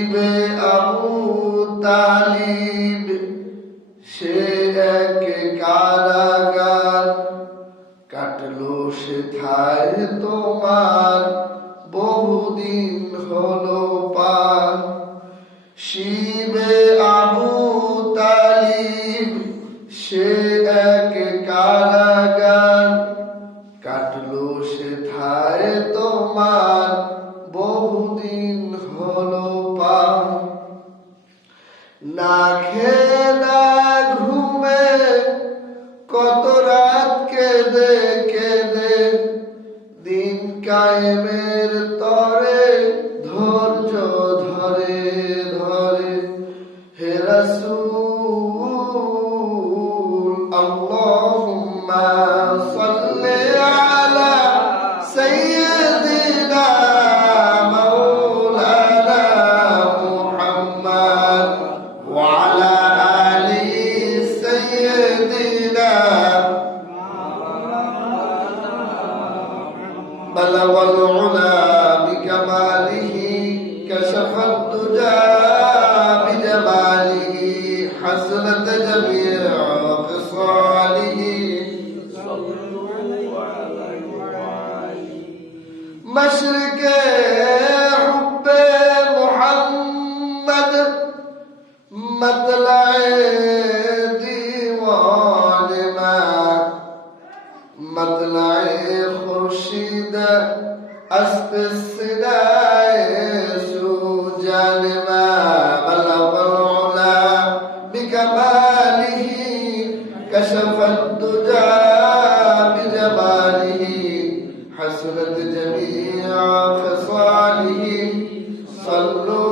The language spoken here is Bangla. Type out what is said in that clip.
শিবে আবু তালিব সে এক কারাগার, কাটলো সেথায় তোমার বহুদিন হলো পার। শিবে আবু তালিব সে এক কারাগার, কাটলো সেথায় তোমার বহুদিন হলো পার। না খেয়ে না ঘুমে কত রাত কেঁদে কেঁদে, দিন কায়েমের তরে ধৈর্য ধরে ধরে। হে রাসূল আল্লাহুম্মা সাল্লি আলা সাইয়্যিদিনা মাওলানা মুহাম্মদ ওয়া আলা আলি সাইয়্যিদিনা। بلغ العلا بكماله كشف الدجى بجماله حسنت جميع خصاله مشرق حب محمد مطلع ديوان ما مطلع خورشید اسب الصداء سوجان ما بلغ العلا بكماله كشف الدجى بجماله حسنت جميع خصاله صلوا